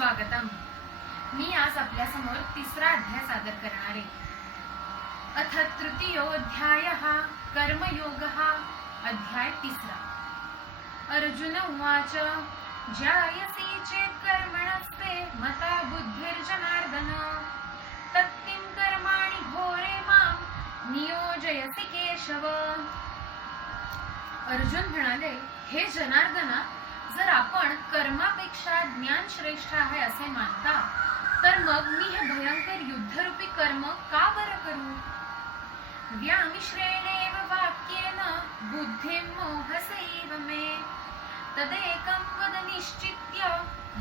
स्वागतम. मी आज आपल्या समोर तिसरा अध्याय सादर करणार आहे. अथ तृतीयोऽध्यायः कर्मयोगः. अध्याय तिसरा. अर्जुन उवाच ज्यायसी चेत् कर्मणस्ते मता बुद्धिर्जनार्दन तत्किं कर्माणि घोरे मां नियोजयसि केशव. अर्जुन म्हणाले, हे जनार्दना, जर आपण कर्मापेक्षा ज्ञान श्रेष्ठ आहे असे मानता तर मग मी हे भयंकर युद्धरूपी कर्म का बरं करू? व्यामिश्रेणेव वाक्येन बुद्धिं मोहसेव मे तदेकं वद निश्चित्य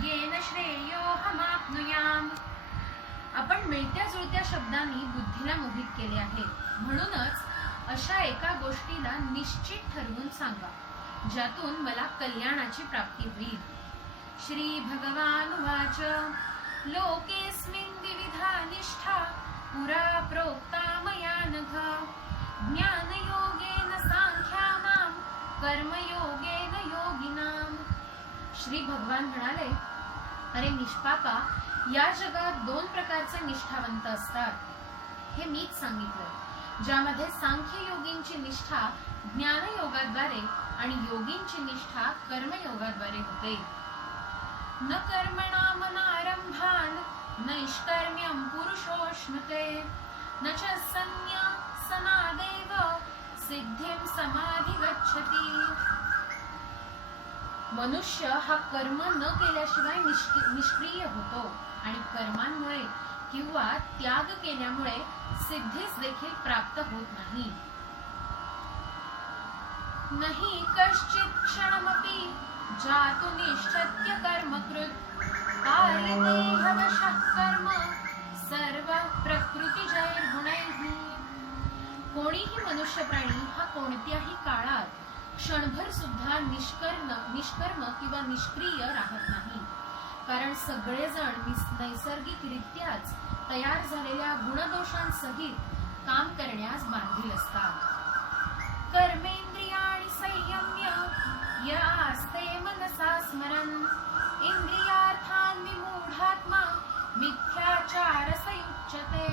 येन श्रेयोऽहमाप्नुयाम्. आपण मिळत्या जुळत्या शब्दांनी बुद्धीला मोहित केले आहे. म्हणूनच अशा एका गोष्टीला निश्चित ठरवून सांगा ज्यातून मला कल्याणाची प्राप्ती होईल. श्री भगवान उवाच लोकेस्मिन् विविधा निष्ठा पुरा प्रोक्ता मया नघ ज्ञानयोगेन सांख्यानां कर्मयोगेन योगिनां. श्री भगवान म्हणाले, अरे निष्पापा, या जगात दोन प्रकारचे निष्ठावंत असतात. हे मीच सांगितलं, ज्यामध्ये सांख्ययोगींची निष्ठा ज्ञानयोगाद्वारे आणि योगींची निष्ठा कर्मयोगाद्वारे होते. न कर्मणामनारंभान् नैष्कर्म्यं पुरुषोऽश्नुते न च संन्यासनादेव सिद्धिं समाधिगच्छति. मनुष्य हा कर्म न केल्याशिवाय निष्क्रिय होतो आणि कर्मांमुळे किंवा त्याग केल्यामुळे सिद्धीस देखील प्राप्त होत नाही. नहि कश्चित् क्षणमपि जातु निष्ठत्य कर्मकृत् कार्यते ह्यवशः कर्म सर्व प्रकृतिजैर्गुणैः. कोणीही मनुष्य प्राणी हा कोणत्याही काळात क्षणभर सुद्धा निष्कर्म किंवा निष्क्रिय राहत नाही, कारण सगळेजण नैसर्गिकरित्याच तयार झालेल्या गुणदोषांसहित काम करण्यास बांधील असतात. कर्मेंद्रियाणि संयम्य य आस्ते मनसा स्मरन् इंद्रियार्थान् विमूढात्मा मिथ्याचारसयुच्यते.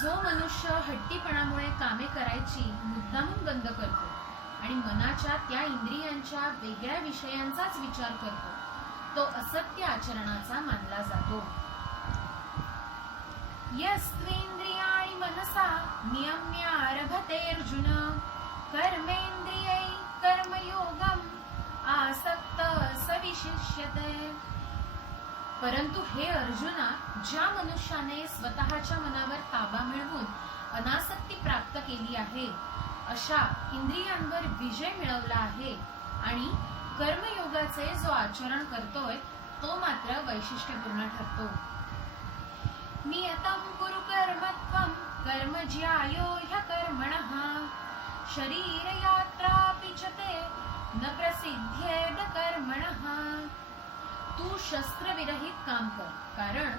जो मनुष्य हट्टीपणामुळे कामे करायची मुद्दामून बंद करतो आणि मनाच्या त्या इंद्रियांच्या वेगळ्या विषयांचाच विचार करतो, तो असत्य आचरणाचा मानला जातो. यस्त्वेंद्रियाणि मनसा नियम्यारभते अर्जुन कर्मेंद्रियै कर्मयोगम आसक्त स विशिष्यते. परंतु हे अर्जुना, ज्या मनुष्याने स्वतःच्या मनावर ताबा मिळवून अनासक्ती प्राप्त केली आहे, अशा इंद्रियांवर विजय मिळवला आहे आणि कर्मयोगाचे जो आचरण करतोय तो मात्र वैशिष्ट्यपूर्ण ठरतो. नियतं कुरु कर्मत्वं कर्मज्यायो ह्यकर्मणः शरीरयात्रापि च ते न प्रसिद्ध्येद कर्मणः. तू शस्त्रविरहित काम कर, कारण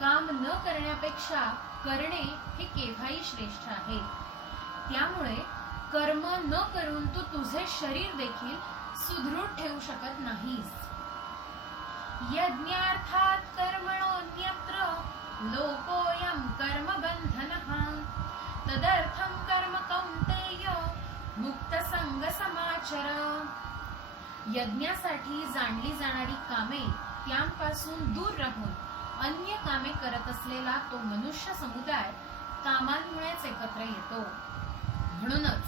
काम न करण्यापेक्षा करणे हे केव्हाही श्रेष्ठ आहे. त्यामुळे कर्म न करून तू तुझे शरीर देखील सुदृढ ठेवू शकत नाहीस. यज्ञार्थात् कर्मणोऽन्यत्र लोकोऽयं कर्मबन्धनः तदर्थं कर्म कौन्तेय मुक्तसंगसमाचर. यज्ञासाठी जाणली जाणारी कामे त्यांपासून दूर राहून अन्य कामे करत असलेला तो मनुष्य समुदाय कामांमुळेच एकत्र येतो. म्हणूनच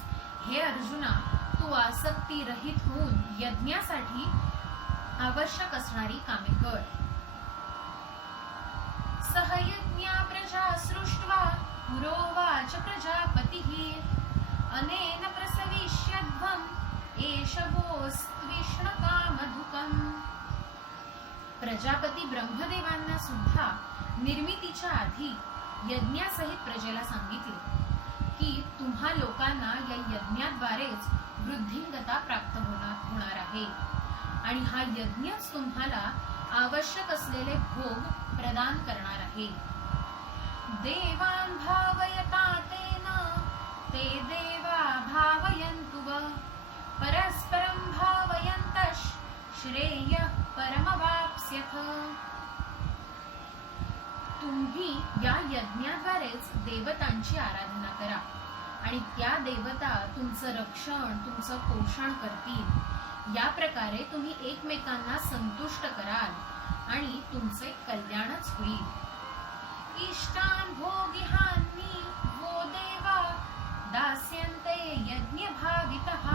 हे अर्जुना, तू आसक्ती रहित होऊन यज्ञासाठी आवश्यक असणारी कामे कर. सहयज्ञा प्रजा सृष्ट्वा पुरोवाच प्रजापतिः अनेन प्रसविष्यध्वम् एष वोऽस्त्विष्णकामधुकम्. प्रजापती ब्रह्मदेवांना सुद्धा निर्मितीच्या आधी यज्ञासहित प्रजेला सांगितले की तुम्हा लोकांना या यज्ञाद्वारेच वृद्धिंगता प्राप्त होणार आहे आणि हा यज्ञच तुम्हाला आवश्यक असलेले भोग प्रदान करणार आहे. देवान् भावयता तेन ते देवा भावयन्तु व परस्परं भावयन्तः श्रेयः परमवाप्स्यथ. त्या देवता तुमचं रक्षण, तुमचं पोषण करतील. या प्रकारे तुम्ही एकमेकांना संतुष्ट कराल आणि तुमचे कल्याणच होईल. इष्टान भोगिहानी वो देवा दास्यन्ते यज्ञ भावितः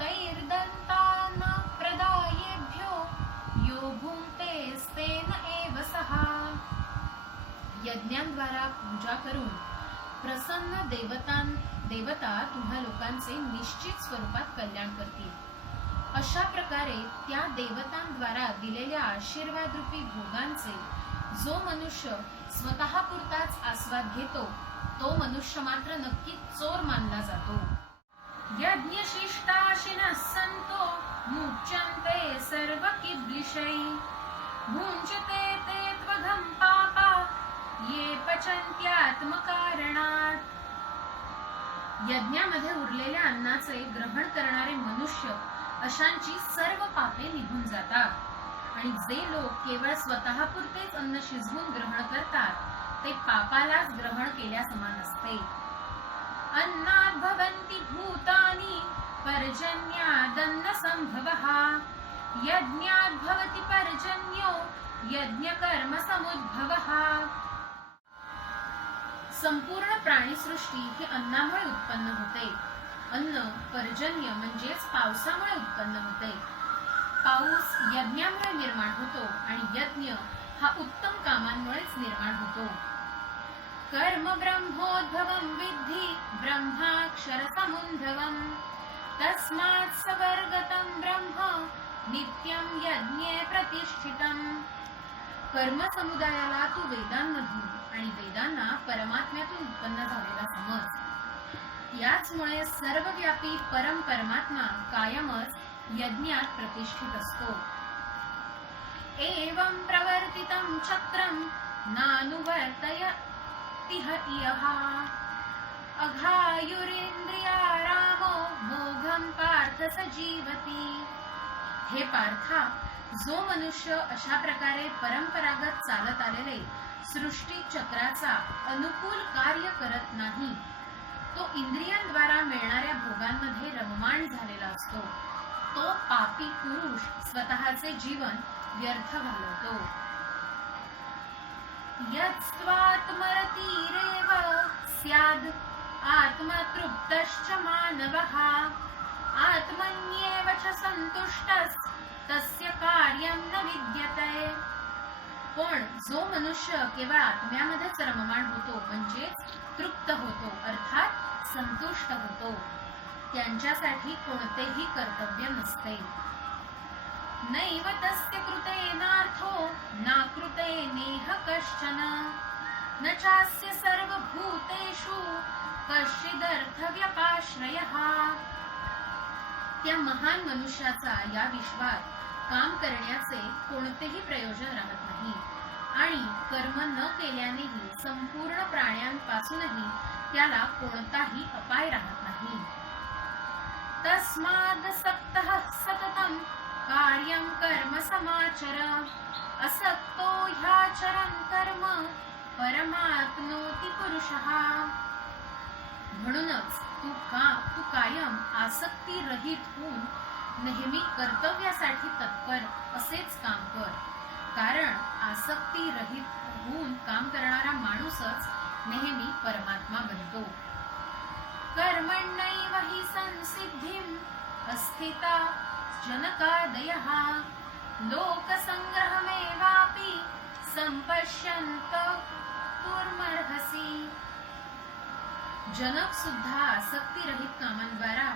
तैर्दन्तान प्रदायेभ्यो यो भुङ्क्ते स्तेन एव सः. यज्ञांद्वारा पूजा करून प्रसन्न देवता तुम्हा लोकांचे निश्चित स्वरूपात कल्याण करतील. अशा प्रकारे त्या देवतांद्वारा दिलेल्या आशीर्वाद रूपी भोगांचे जो मनुष्य स्वतः पुरताच आस्वाद घेतो तो मनुष्य मात्र नक्की चोर मानला जातो. यज्ञशिष्टाशिनः सन्तो मुच्यन्ते सर्व किल्बिषै भुञ्जते ते त्वघं पापा ये पचन्त्यात्मकारणात्. यज्ञामध्ये उरलेल्या अन्नाचे ग्रहण करणारे मनुष्य अशांची सर्व पापे निघून जातात आणि जे लोक केवळ स्वतः पुरतेच अन्न शिजवून ग्रहण करतात ते पापालाच ग्रहण केल्या समान असते. अन्नात् भवन्ति भूतानि पर्जन्यादन्न संभवः यज्ञात् भवति पर्जन्यो यज्ञकर्म समुद्भवः. संपूर्ण प्राणीसृष्टी ही अन्नामुळे उत्पन्न होते. अन्न पर्जन्य म्हणजेच पावसामुळे उत्पन्न होते. पाऊस यज्ञामुळे निर्माण होतो आणि यज्ञ हा उत्तम कामांमुळेच निर्माण होतो. कर्म ब्रह्मोद्भवं विद्धि ब्रह्माक्षर समुद्भवं तस्मात् सवर्गतं ब्रह्म नित्यं यज्ञे प्रतिष्ठितं. कर्म समुदायाला तू वेदांमधून आणि वेदांना परमात्म्यातून उत्पन्न झालेला समज. याचमुळे सर्वव्यापी परमात्मा कायमच यज्ञात प्रतिष्ठित असतो. एवं प्रवर्तितं चक्रं नानुवर्तयतिह इयः अघायुरिंद्रियारामो मोघं पार्थ सजीवति. हे पार्था, जो मनुष्य अशा प्रकारे परंपरागत चालत आलेले सृष्टी चक्राचा अनुकूल कार्य करत नाही तो इंद्रियांद्वारा मिळणाऱ्या भोगांमध्ये रममाण झालेला असतो. तो पापी पुरुष स्वतःचे जीवन व्यर्थ घालवतो. यत्स्वात्मरतिरेव स्याद् आत्मतृप्तश्च मानवः आत्मन्येव च संतुष्टस् तस्य कार्यं न विद्यते. पण जो मनुष्य केवळ आत्म्यामध्येच रममाण होतो म्हणजेच तृप्त होतो अर्थात संतुष्ट होतो त्यांच्यासाठी कोणतेही कर्तव्य नसते. नैव तस्य कृतेनार्थो नाकृते नेह कश्चन न चास्य सर्वभूतेषु कश्चिदर्थव्यपाश्रयः. त्या महान मनुष्याचा या विश्वात काम करण्याचे कोणतेही प्रयोजन राहत नाही आणि कर्म न केल्यानेही संपूर्ण प्राण्यांपासूनही त्याला कोणताही अपाय राहत नाही. तस्मादसक्तः सततं कार्यं कर्म समाचर असक्तो ह्याचरन् कर्म परमाप्नोति पुरुषः. म्हणूनच तू कायम आसक्ती रहित होऊन नेहमी कर्तव्यासाठी तत्पर असेच काम कर. कारण आसक्ती रहित होऊन काम करणारा माणूसच नेहमी परमात्मा बनतो. कर्मण्यैव हि संसिद्धिं अस्थिता जनकादयः लोकसंग्रहमेवापि संपश्यन्त तुर्मर्हसि. जनक सुद्धा आसक्ती रहित कामांद्वारा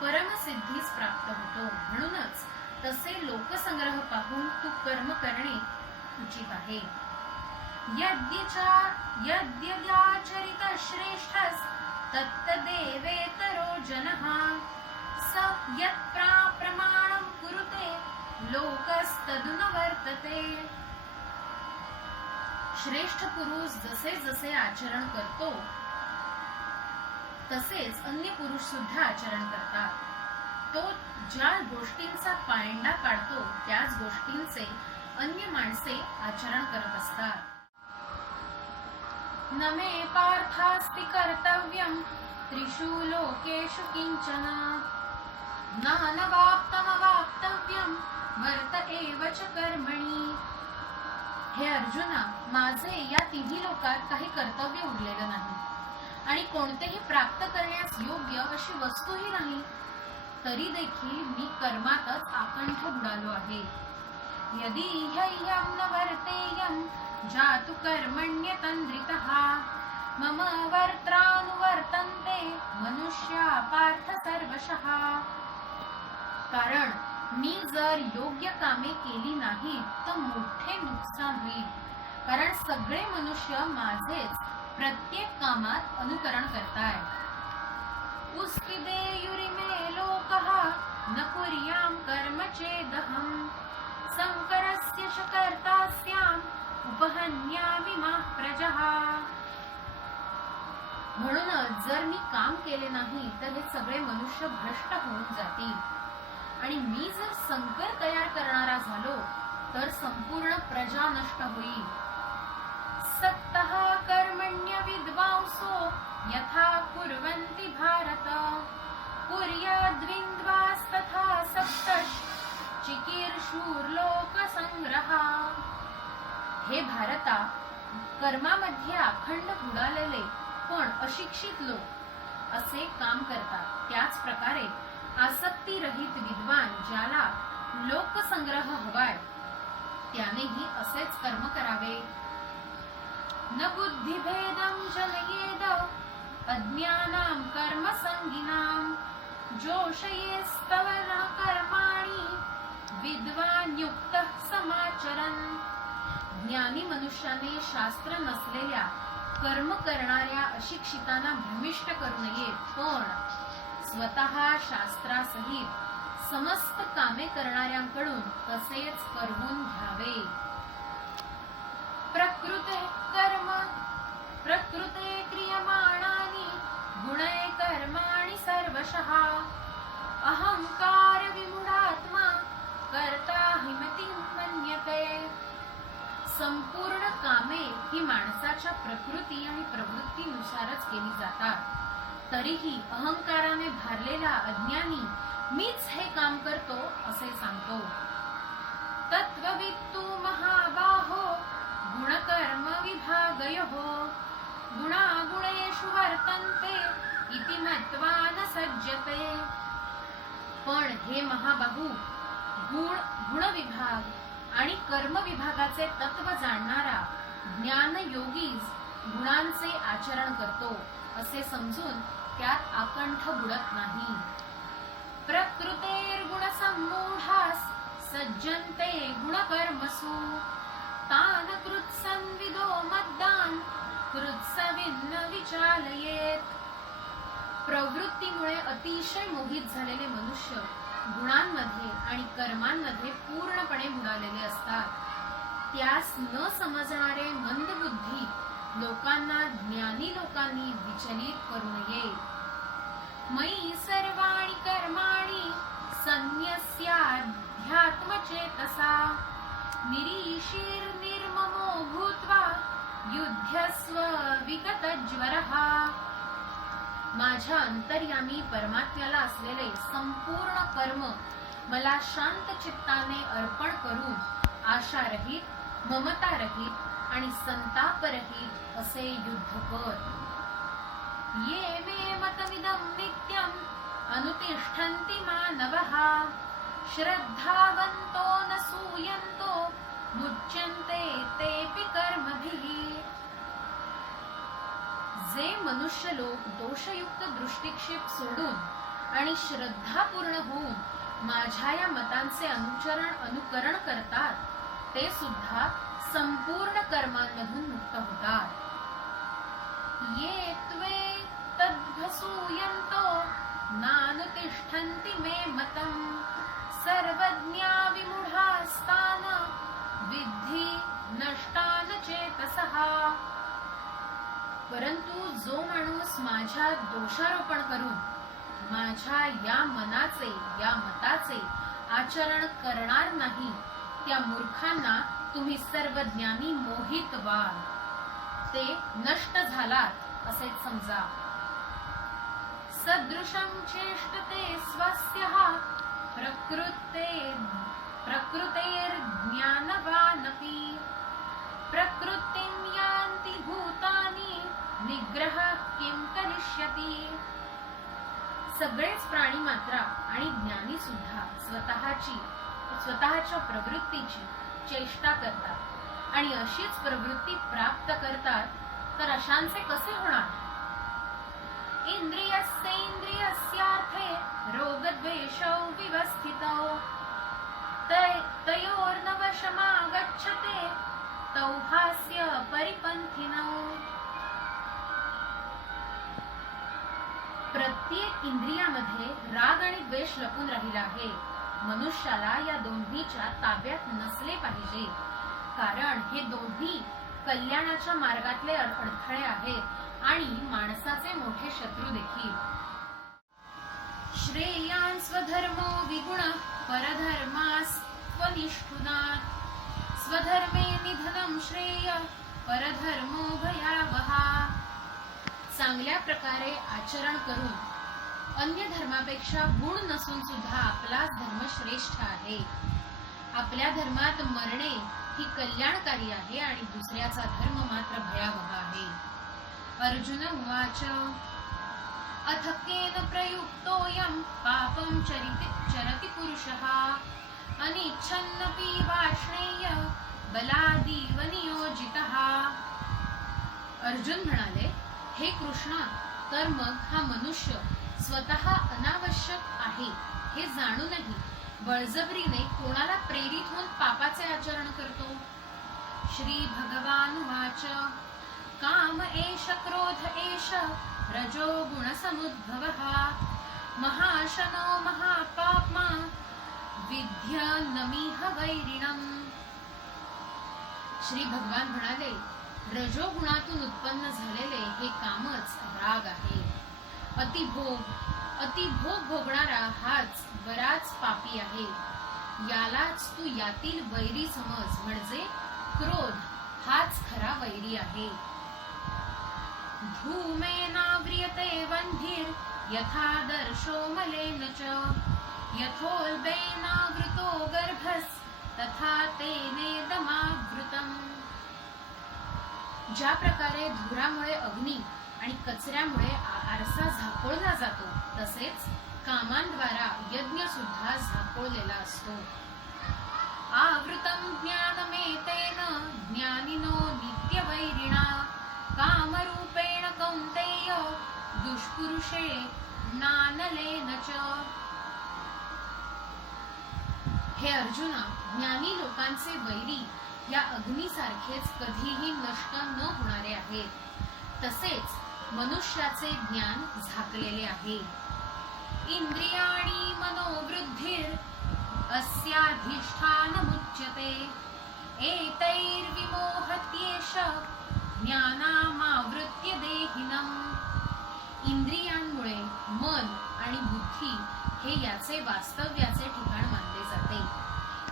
परमसिद्धीस प्राप्त होतो. म्हणूनच तसे लोकसंग्रह पाहून तू कर्म करणे उचित आहे. यद्यदाचरित श्रेष्ठस् तत्तदेवेतरो जनः स यत्प्रमाणं कुरुते लोकस्तदनु वर्तते. श्रेष्ठ पुरुष जसे जसे आचरण करतो तसेच अन्य पुरुष सुद्धा आचरण करतात. तो ज्या गोष्टींचा पायंडा काढतो त्याच गोष्टींचे अन्य माणसे आचरण करत असतात. न मे पार्थास्ति कर्तव्यं त्रिषु लोकेषु किंचन नानवाप्तमवाप्तव्यं वर्त एव च कर्मणि. हे अर्जुना, माझे या तिन्ही लोकात काही कर्तव्य उरलेलं नाही आणि कोणतेही प्राप्त करण्यास योग्य अशी वस्तूही नाही. तरी देखील मी कर्मातच आकंठ बुडालो आहे. यदि ह्ययं न वर्तेयं जातु कर्मण्यतन्द्रितः मम वर्त्रानुवर्तन्ते मनुष्या पार्थ सर्वशः. कारण मी जर योग्य कामे केली नाही तर मोठे नुकसान होईल. कारण सगळे मनुष्य माझेच प्रत्येक कामात अनुकरण करतायत. उस्तिदेयुरिमे लोकः न कुर्यां कर्म चेदहं संकरस्य च कर्ता स्याम् उपहन्यामि माः प्रजः. म्हणूनच जर मी काम केले नाही तर हे सगळे मनुष्य भ्रष्ट होऊन जातील आणि मी जर संकर तयार करणारा झालो तर संपूर्ण प्रजा नष्ट होईल. सक्तः कर्मण्य विद्वांसो यथा कुर्वन्ति भारत कुर्याद्विन्द्वास्तथा सप्तश्चिकीर्षुर्लोकसंग्रह. हे भारता, कर्मामध्ये अखंड बुडालेले पण अशिक्षित लोक असे काम करतात. त्याच प्रकारे आसक्ती रहित विद्वान ज्याला लोकसंग्रह हवाय त्यानेही असेच कर्म करावे. न बुद्धिभेदं जनयेद अज्ञानां कर्मसंगिनां जोषयेस्तव न कर्माणि विद्वान् युक्तः समाचरन्. ज्ञानी मनुष्याने शास्त्र नसलेल्या कर्म करणाऱ्या अशिक्षितांना भ्रमिष्ट करू नये, पण स्वतः शास्त्रासहित समस्त कामे करणाऱ्यांकडून तसेच करवून घ्यावे. प्रकृते क्रियमाणानि गुणै कर्माणि सर्वशः अहंकार विमूढात्मा कर्ता हिमतीं मन्यते. संपूर्ण कामे ही माणसाच्या प्रकृती आणि प्रवृत्तीनुसारच केली जातात. तरीही अहंकाराने भारलेला अज्ञानी मीच हे काम करतो असे सांगतो. तत्त्ववित्तु महाबाहो गुणकर्म विभागयोः गुणागुणेषु वर्तन्ते इति मत्वा न सज्जते. पण हे महाबाहू, गुण विभाग आणि कर्म विभागाचे तत्व जाणणारा ज्ञानयोगीच गुणांचे आचरण करतो असे समजून त्यात आकंठ बुडत नाही. प्रकृतेर्गुणसम्मूढाः सज्जन्ते गुणकर्मसु तान् कृत्सन्विदो मद्दान् कृत्सविन्न विचालयेत्. प्रवृत्तीमुळे अतिशय मोहित झालेले मनुष्य गुणांमध्ये आणि कर्मांमध्ये पूर्णपणे बुडालेले असतात. त्यास न समजणारे मंदबुद्धी लोकांना ज्ञानी लोकांनी विचलित करू नये. मयि सर्वाणि कर्माणि संन्यस्याध्यात्मचेतसा निरीशिर्निर्ममो भूत्वा युध्यस्व विगतज्वरः. माझ्या अंतर्यामी परमात्म्याला असलेले संपूर्ण कर्म मला शांत चित्ताने अर्पण करून आशारहित, ममतारहित आणि संतापरहित असे युद्ध कर. ये मे मतमिदं नित्यं अनुतिष्ठन्ति मानवः श्रद्धावन्तो न सूयन्तो मुच्यन्ते तेऽपि कर्मभिः. जे मनुष्य लोक दोषयुक्त दृष्टिक्षेप सोडून आणि श्रद्धापूर्ण होऊन माझ्या या मतांचे अनुकरण करतात ते सुद्धा संपूर्ण कर्मांमधून मुक्त होतात. ये त्वे तद्भसूयन्तो नानुतिष्ठन्ति मे मतं सर्वज्ञा विमूढास्तान् विद्धि नष्टान् चेतसः. परंतु जो माणूस माझ्या दोषारोपण करून माझ्या या मनाचे, या मताचे आचरण करणार नाही त्या मूर्खांना तुम्ही सर्व ज्ञानी मोहित व्हाल. ते नष्ट झालात असेच समजा. सदृशं चेष्टते स्वस्यः प्रकृतेर्ज्ञानवानपि प्रकृतिं यान्ति भूतानि निग्रह किं करिष्यति. सगळेच प्राणी मात्रा आणि ज्ञानी सुद्धा स्वतःच्या प्रवृत्तीची चेष्टा करतात आणि अशीच प्रवृत्ती प्राप्त करतात, तर अशांचे कसे होणार. इंद्रियस्येन्द्रियस्यार्थे रोगद्वेषौ विवस्थितौ तयोर्नवशमागच्छते तौ हास्य परिपंथिनौ. प्रत्येक इंद्रियामध्ये राग आणि द्वेष लपून राहिला आहे. मनुष्याला या दोन्हीच्या ताब्यात नसले पाहिजे, कारण हे दोन्ही कल्याणाच्या मार्गातले अडथळे आहेत आणि माणसाचे मोठे शत्रू देखील. श्रेयान् स्वधर्मो विगुणः परधर्मास्त्वनिष्ठुनात् स्वधर्मे निधनं श्रेय परधर्मो भयावहा. चांगल्या प्रकारे आचरण करून अन्य धर्मापेक्षा गुण नसून सुद्धा आपलाच धर्म श्रेष्ठ आहे. आपल्या धर्मात मरणे ही कल्याणकारी आहे आणि दुसऱ्याचा धर्म मात्र भयावह आहे. अर्जुन उवाच अथ केन प्रयुक्तोऽयं पापं चरति पुरुषः अनिच्छन्नपि वाष्णेय बलादीव नियोजितः. अर्जुन म्हणाले, हे कृष्णा, तर मग हा मनुष्य स्वतः अनावश्यक आहे हे जाणूनही बळजबरीने कोणाला प्रेरित होऊन पापाचे आचरण करतो. श्री भगवानुवाच काम एष क्रोध एष रजो गुण समुद्भवः महाशनो महापाप्मा विद्यन्नमिह वैरिणम्. श्री भगवान म्हणाले, रजोगुणातून उत्पन्न झालेले हे कामच राग आहे. अतिभोग भोगणारा हाच बराच पापी आहे. यालाच तू यातील वैरी समज, म्हणजे क्रोध हाच खरा वैरी आहे. धूमेनाव्रियते वह्निर् यथा दर्शो मलेन च यथोल्बेनावृतो गर्भस् तथा तेनेदमावृतम्. ज्या प्रकारे धुरामुळे अग्नी आणि कचऱ्यामुळे आरसा झाकोळला जातो, तसेच कामांद्वारा यज्ञ सुद्धा झाकोळलेला असतो. आवृतं ज्ञानमेतेन ज्ञानिनो नित्यवैरिणा कामरूपेण कौन्तेय दुष्पुरुषे नानलेन च. हे अर्जुना, ज्ञानी लोकांचे वैरी या अग्नीसारखेच कधीही नष्ट न होणारे आहेत. तसेच मनुष्याचे ज्ञान झाकलेले आहे. इंद्रियाणी मनोवृद्धिर अस्याधिष्ठानमुच्यते एतैर्विमोहत्येष ज्ञानामावृत्य देहिनम्. इंद्रियांमुळे मन आणि बुद्धी हे याचे वास्तव्याचे ठिकाण मानले जाते.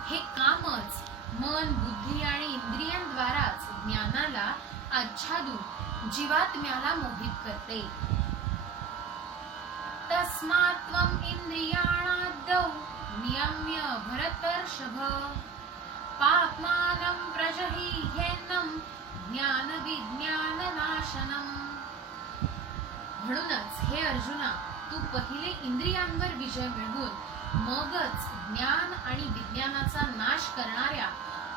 हे कामच मन, बुद्धी आणि इंद्रियांद्वाराच ज्ञानाला आच्छादून जीवात्म्याला मोहित करते. तस्मात् त्वं इंद्रियाणाद्यौ नियम्य भरतर्षभ पाप्मानं प्रजहीह्येनं ज्ञानविज्ञाननाशनम्. म्हणूनच हे अर्जुना, तू पहिले इंद्रियांवर विजय मिळवून मगच ज्ञान आणि विज्ञानाचा नाश करणाऱ्या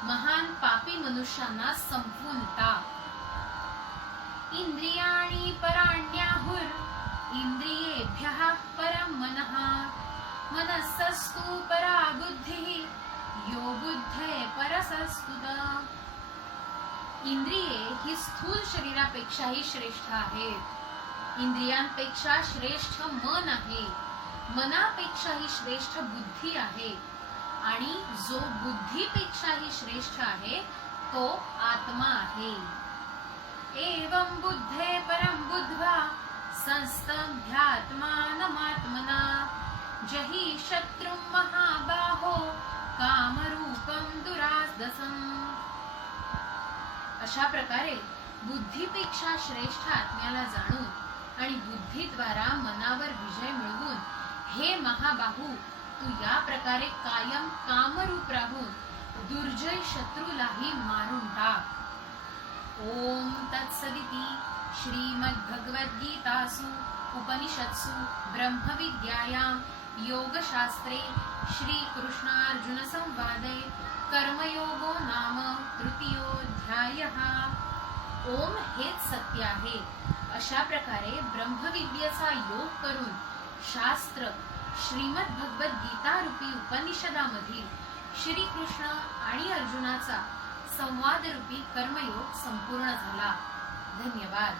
महान पापी मनुष्यांना संपवून टाक. इंद्रियाणी पराण्याहुर इंद्रियेभ्यः परं मनः मनस्सस्तु परा बुद्धिः यो बुद्धे परसस्तुत. इंद्रिये ही स्थूल शरीरापेक्षाही श्रेष्ठ आहेत. इंद्रियांपेक्षा श्रेष्ठ मन आहे. मनापेक्षाही श्रेष्ठ बुद्धी आहे आणि जो बुद्धीपेक्षाही श्रेष्ठ आहे तो आत्मा आहे. एवं बुद्धे परं बुद्ध्वा संस्तभ्यात्मानमात्मना जहि शत्रुं महाबाहो कामरूपं दुरासदसम्. अशा प्रकारे बुद्धीपेक्षा श्रेष्ठ आत्म्याला जाणून आणि बुद्धीद्वारा मनावर विजय मिळवून हे महाबाहू तू या प्रकारे कायम कामरूप राहून दुर्जय शत्रूलाही मारून टाक. ओम तत्सदिति श्रीमद्भगवद्गीतासु उपनिषत्सु ब्रह्मविद्यायां योगशास्त्रे श्रीकृष्णार्जुनसंवादे कर्मयोगो नाम तृतीयोऽध्यायः. ओम हेच सत्य आहे अशा प्रकारे ब्रह्मविद्येचा योग करून शास्त्र श्रीमद्भगवद्गीता रूपी उपनिषदामधील श्रीकृष्ण आणि अर्जुनाचा संवाद रूपी कर्मयोग संपूर्ण झाला. धन्यवाद.